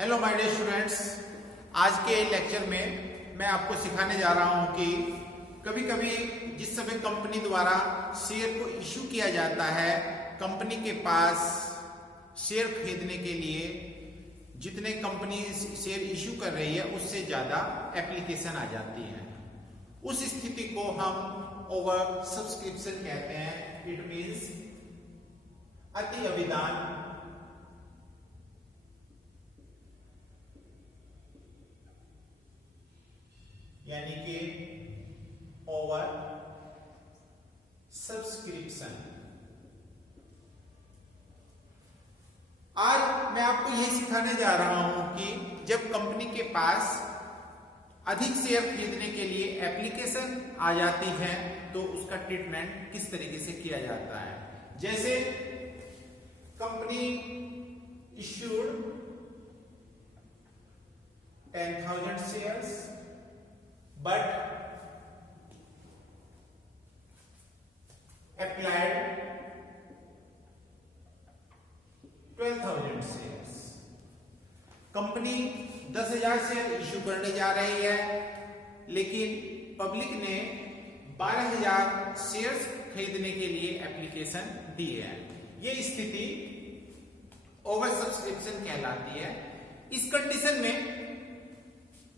Hello my dear students, आज के lecture में मैं आपको सिखाने जा रहा हूं कि कभी कभी जिस समय कंपनी द्वारा शेयर को इशू किया जाता है, कंपनी के पास शेयर खरीदने के लिए जितने कंपनी शेयर इशू कर रही है उससे ज्यादा एप्लीकेशन आ जाती है। उस स्थिति को हम ओवर सब्सक्रिप्शन कहते हैं। इट मीन्स अति अभिदान यानी कि ओवर सब्सक्रिप्शन। आज मैं आपको यही सिखाने जा रहा हूं कि जब कंपनी के पास अधिक शेयर खरीदने के लिए एप्लीकेशन आ जाती है तो उसका ट्रीटमेंट किस तरीके से किया जाता है। जैसे company issued 10,000 shares but applied 12,000 shares. Company 10,000 share issue करने जा रही है, लेकिन पब्लिक ने 12,000 शेयर्स खरीदने के लिए एप्लीकेशन दी है। ये स्थिति ओवर सब्सक्रिप्शन कहलाती है। इस कंडीशन में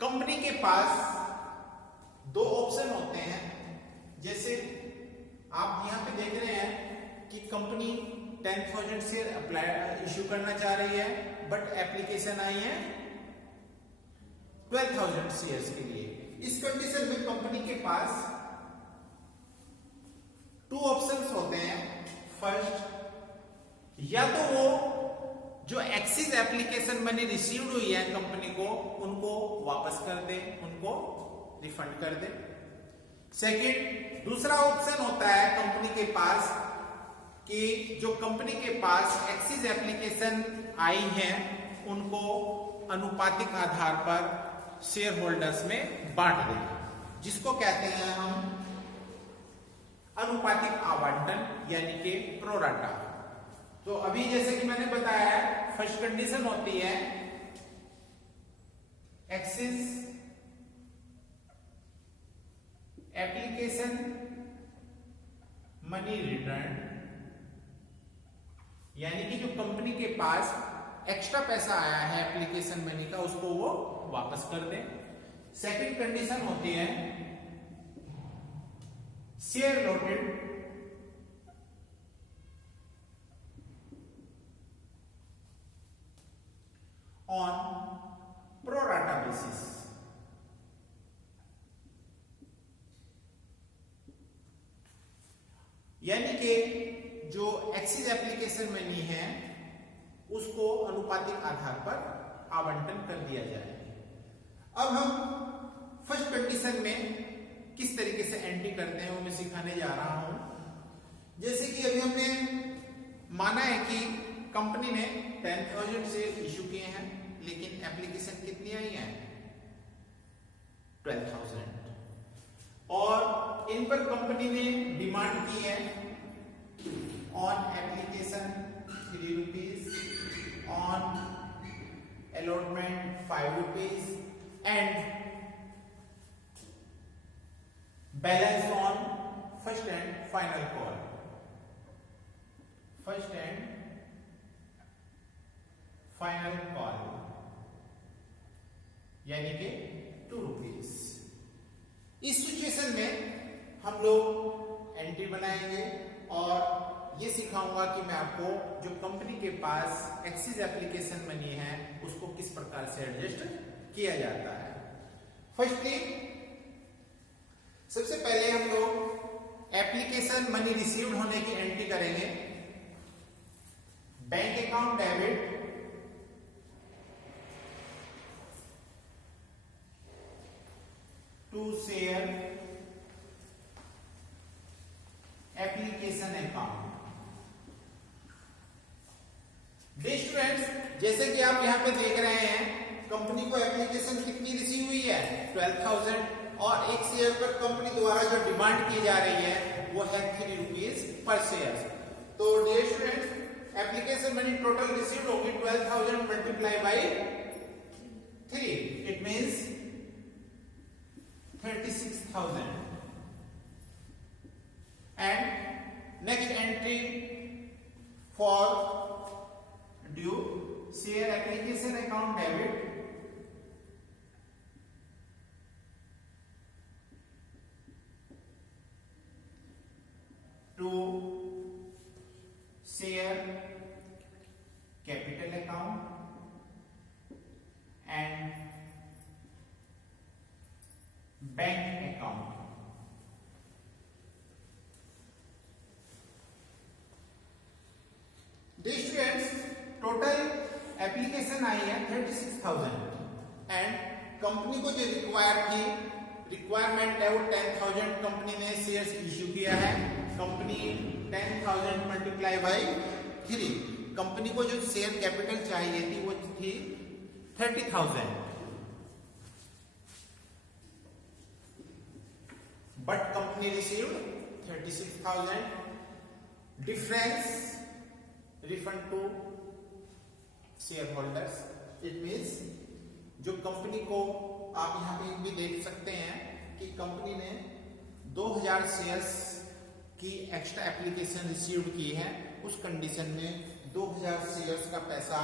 कंपनी के पास दो ऑप्शन होते हैं। जैसे आप यहां पे देख रहे हैं कि कंपनी 10,000 शेयर अप्लाई इशू करना चाह रही है, बट एप्लीकेशन आई है 12,000 शेयर्स के लिए। इस कंडीशन में कंपनी के पास टू ऑप्शंस होते हैं। फर्स्ट, या तो वो जो एक्सिस एप्लीकेशन मनी रिसीव्ड हुई है कंपनी को, उनको वापस कर दे, उनको रिफंड कर दे। सेकंड, दूसरा ऑप्शन होता है कंपनी के पास कि जो कंपनी के पास एक्सिस एप्लीकेशन आई है उनको अनुपातिक आधार पर शेयर होल्डर्स में बांट दे, जिसको कहते हैं हम अनुपातिक आवंटन यानी कि प्रोराटा। तो अभी जैसे कि मैंने बताया, फर्स्ट कंडीशन होती है एक्सिस एप्लीकेशन मनी रिटर्न, यानी कि जो कंपनी के पास एक्स्ट्रा पैसा आया है एप्लीकेशन मनी का, उसको वो वापस कर दे। सेकंड कंडीशन होती है share allotted on pro rata basis, यानी कि जो एक्सिस एप्लीकेशन मनी है उसको अनुपातिक आधार पर आवंटन कर दिया जाए। अब हम फर्स्ट कंडीशन में किस तरीके से एंट्री करते हैं वो मैं सिखाने जा रहा हूं। जैसे कि अभी हमने माना है कि कंपनी ने 10,000 शेयर इशू किए हैं, लेकिन एप्लीकेशन कितनी आई है 12,000, और इन पर कंपनी ने डिमांड की है on application 3 rupees, on allotment 5 rupees and balance on first and final call, first and final call यानी कि 2 रुपीज। इस सिचुएशन में हम लोग एंट्री बनाएंगे और ये सिखाऊंगा कि मैं आपको जो कंपनी के पास एक्सिस एप्लीकेशन मनी है उसको किस प्रकार से एडजस्ट किया जाता है। फर्स्टली, सबसे पहले हम लोग एप्लीकेशन मनी रिसीव्ड होने की एंट्री करेंगे। Bank account debit to share application account. Dear students, जैसे कि आप यहां पे देख रहे हैं, कंपनी को एप्लीकेशन कितनी रिसीव हुई है 12,000, और एक शेयर पर कंपनी द्वारा जो डिमांड की जा रही है वो है 3 रुपीज पर शेयर। तो dear students, application money total received होगी 12,000 multiply by 3, it means 36,000. And next entry for due share application account debit to share capital account and bank account. Students total application आई है 36,000 and company को जो requirement है वो 10,000 company ने shares issue किया है। कंपनी 10,000 मल्टीप्लाई बाई 3, कंपनी को जो शेयर कैपिटल चाहिए थी वो थी 30,000, but company received 36,000. Difference refund to shareholders. It means जो कंपनी को आप यहाँ पे भी देख सकते हैं कि कंपनी ने 2,000 शेयर्स की एक्स्ट्रा एप्लीकेशन रिसीव की है, उस कंडीशन में 2,000 शेयर्स का पैसा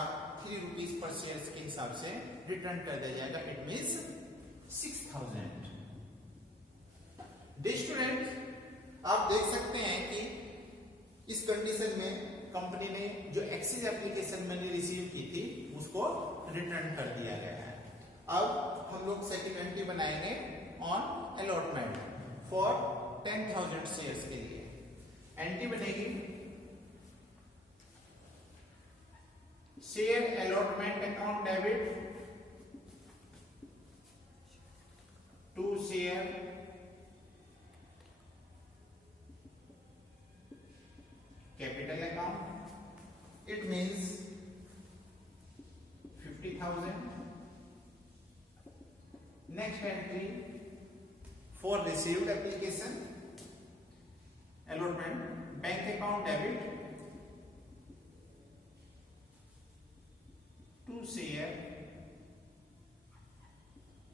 3 रुपीज पर शेयर्स के हिसाब से रिटर्न कर दिया जाएगा। It means 6,000। स्टूडेंट आप देख सकते हैं कि इस कंडीशन में कंपनी ने जो एक्सिस एप्लीकेशन मैंने रिसीव की थी उसको रिटर्न कर दिया गया है। अब हम लोग सेकंड एंट्री बनाएंगे ऑन अलॉटमेंट फॉर 10,000 शेयर्स के लिए। एंट्री बनेगी share allotment account debit to share capital account. It means 50,000. Next entry for received application allotment bank account debit to share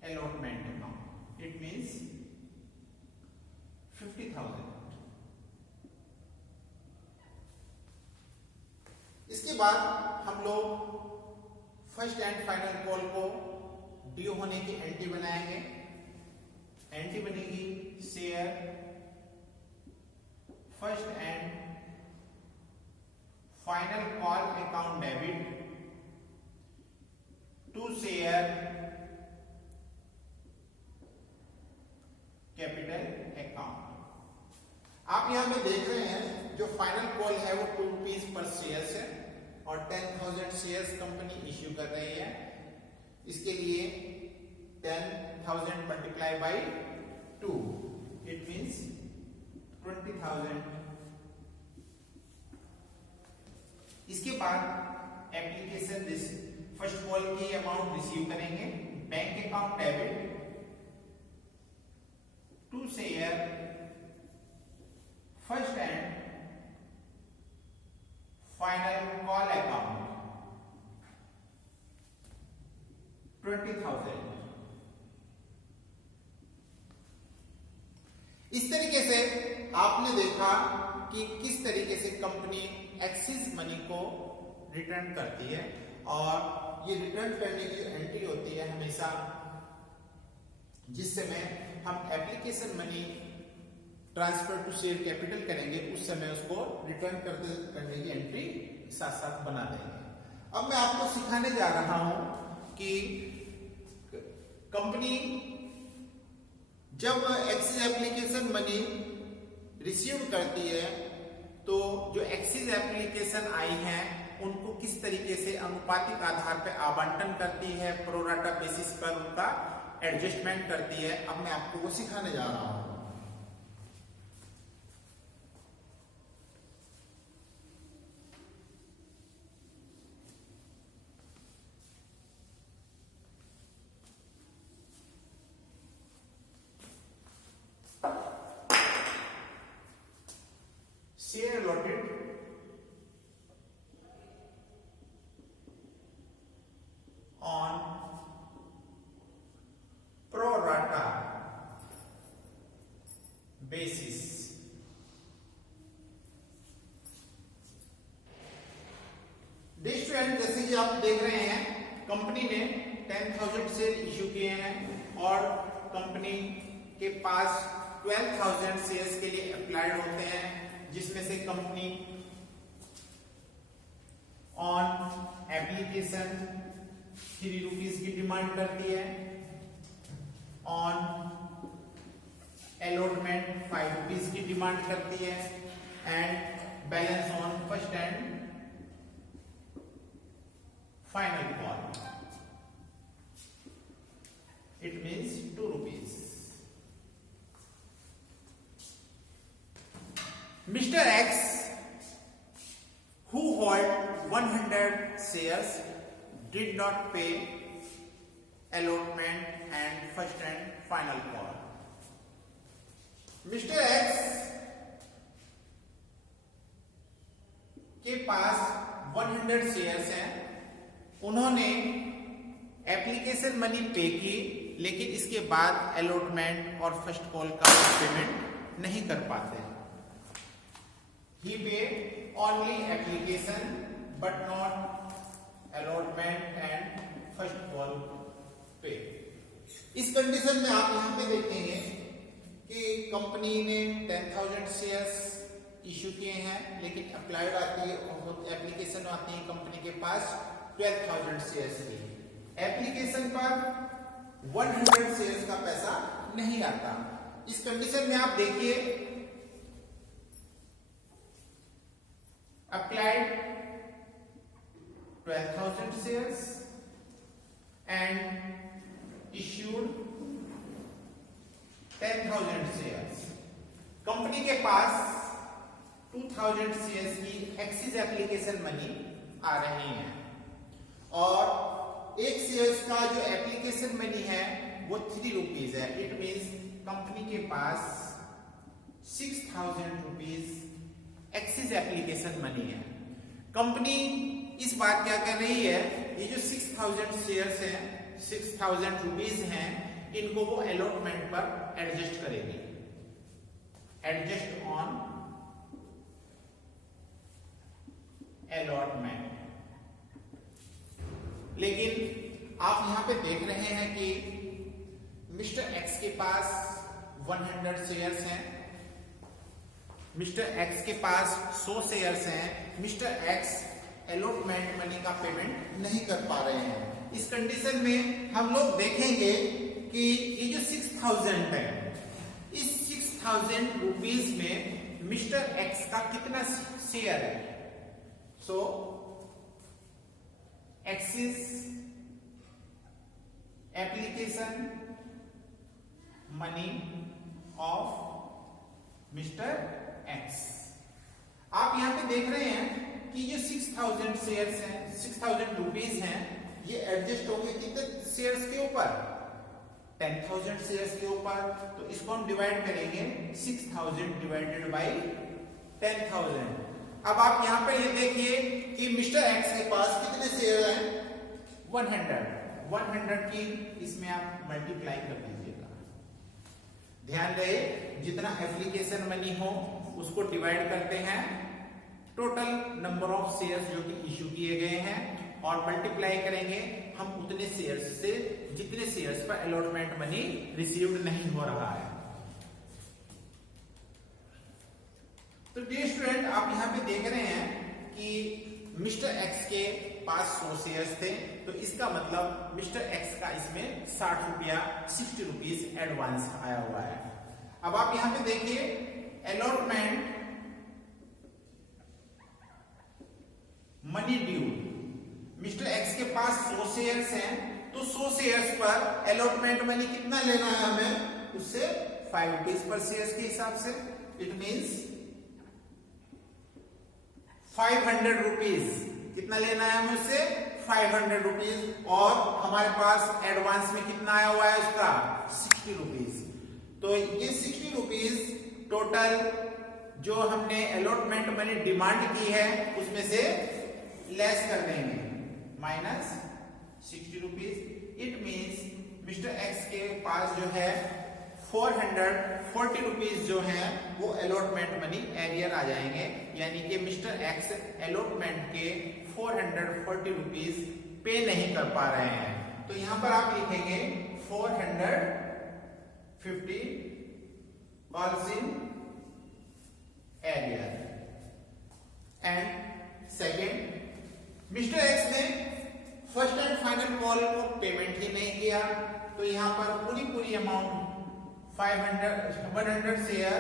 allotment account. It means 50,000. इसके बाद हम लोग first and final call को due होने की entry बनाएंगे। Entry बनेगी share first and final call account debit to share capital account. आप यहां पे देख रहे हैं जो फाइनल कॉल है वो 2 रुपीज पर शेयर है और 10,000 शेयर्स कंपनी इश्यू कर रही है। इसके लिए 10,000 मल्टीप्लाई बाई 2, इट मींस 20,000। इसके बाद एप्लीकेशन फर्स्ट कॉल की अमाउंट रिसीव करेंगे bank account debit to share first and final call account 20,000। इस तरीके से आपने देखा कि किस तरीके से कंपनी एक्सिस मनी को रिटर्न करती है और ये रिटर्न करने की जो एंट्री होती है हमेशा जिस समय हम application money transfer to share capital करेंगे उस समय उसको रिटर्न करने की एंट्री साथ साथ बना देंगे। अब मैं आपको सिखाने जा रहा हूं कि कंपनी जब एक्सिस एप्लीकेशन मनी रिसीव करती है तो जो एक्सिस एप्लीकेशन आई है उनको किस तरीके से अनुपातिक आधार पर आवंटन करती है, प्रोराटा बेसिस पर उनका एडजस्टमेंट करती है। अब मैं आपको वो सिखाने जा रहा हूं। Share allotted on basis. Student जैसे कि आप देख रहे हैं कंपनी ने 10,000 शेयर इश्यू किए हैं और कंपनी के पास 12,000 शेयर्स के लिए अप्लाइड होते हैं, जिसमें से कंपनी ऑन एप्लीकेशन 3 रुपीज की डिमांड करती है, ऑन अलॉटमेंट 5 रुपीज की डिमांड करती है and balance on first and final call it means 2 rupees. Mister x who hold 100 shares did not pay allotment and first and final call. Mister x के पास 100 shares हैं, उन्होंने application money पे की, लेकिन इसके बाद अलॉटमेंट और फर्स्ट कॉल का पेमेंट नहीं कर पाते। He paid only application but not allotment and first call pay. इस कंडीशन में आप यहां पे देखेंगे कि कंपनी ने 10,000 शेयर्स इश्यू किए हैं, लेकिन अप्लाइड आती है, एप्लीकेशन आती है कंपनी के पास 12,000 शेयर्स की। एप्लीकेशन पर 100 शेयर्स का पैसा नहीं आता। इस कंडीशन में आप देखिए applied 12,000 shares and issued 10,000 shares। Company के पास 2,000 शेयर्स की एक्सिस एप्लीकेशन मनी आ रही है और एक शेयर्स का जो एप्लीकेशन मनी है वो 3 रुपीज है। इट मीन्स कंपनी के पास 6,000 रुपीज एक्सिस एप्लीकेशन मनी है। कंपनी इस बार क्या कर रही है, ये जो 6,000 शेयर्स हैं, 6,000 रुपीज हैं, इनको वो अलॉटमेंट पर एडजस्ट करेगी, एडजस्ट ऑन अलॉटमेंट। लेकिन आप यहां पे देख रहे हैं कि मिस्टर एक्स के पास 100 शेयर्स हैं, मिस्टर एक्स के पास 100 शेयर्स हैं, मिस्टर एक्स अलॉटमेंट मनी का पेमेंट नहीं कर पा रहे हैं। इस कंडीशन में हम लोग देखेंगे कि ये जो 6,000 है, इस 6,000 रुपीज में मिस्टर एक्स का कितना शेयर है। So excess application money of Mister X. आप यहां पे देख रहे हैं कि ये 6,000 शेयर्स हैं, 6,000 रुपीज हैं, ये एडजस्ट हो गए कितने शेयर्स के ऊपर, 10,000 शेयर्स के ऊपर। तो इसको हम डिवाइड करेंगे 6,000 डिवाइडेड बाई 10,000। अब आप यहां पे ये देखिए कि मिस्टर एक्स के पास कितने शेयर हैं, 100 की इसमें आप मल्टीप्लाई कर दीजिएगा। ध्यान रहे जितना एप्लीकेशन मनी हो उसको डिवाइड करते हैं टोटल नंबर ऑफ शेयर्स जो कि इश्यू किए गए हैं और मल्टीप्लाई करेंगे हम उतने शेयर्स से जितने शेयर्स पर अलॉटमेंट मनी रिसीव्ड नहीं हो रहा है। तो डियर स्टूडेंट आप यहां पे देख रहे हैं कि मिस्टर एक्स के पास 100 शेयर्स थे, तो इसका मतलब मिस्टर एक्स का इसमें 60 रुपीज एडवांस आया हुआ है। अब आप यहां पे देखिए allotment money due, mister x के पास 100 शेयर्स हैं, तो 100 शेयर्स पर अलॉटमेंट मनी कितना लेना है हमें, उससे 5 रुपीज पर शेयर्स के हिसाब से। इट मीन्स 500 रुपीज कितना लेना है हमें उससे, 500 रुपीज। और हमारे पास एडवांस में कितना आया हुआ है उसका 60 रुपीज। तो ये 60 रुपीज टोटल जो हमने अलॉटमेंट मनी डिमांड की है उसमें से लेस कर देंगे, minus 60 rupees. It means mister x के पास जो है 440 रुपीज जो है वो अलॉटमेंट मनी एरियर आ जाएंगे, यानी कि मिस्टर एक्स अलॉटमेंट के 440 रुपीज पे नहीं कर पा रहे हैं। तो यहां पर आप लिखेंगे 450 calls in arrear. And second, mister x ने फर्स्ट एंड फाइनल कॉल को पेमेंट ही नहीं किया, तो यहां पर पूरी amount 100 share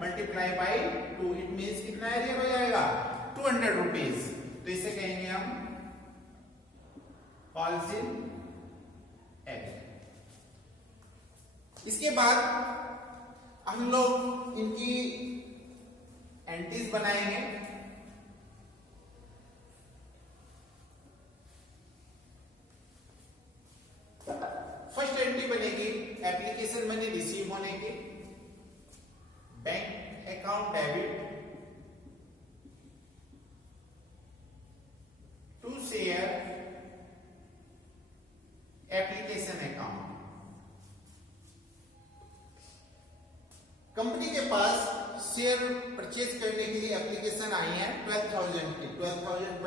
multiply by 2, it means कितना एरियर हो जाएगा 200 रुपीज। तो इसे कहेंगे हम कॉल्स इन एरियर। इसके बाद हम लोग इनकी एंट्रीज बनाएंगे। फर्स्ट एंट्री बनेगी एप्लीकेशन मनी रिसीव होने की, bank account debit to share application account. Company के पास शेयर परचेज करने के लिए एप्लीकेशन आई है 12,000 की, 12,000 ×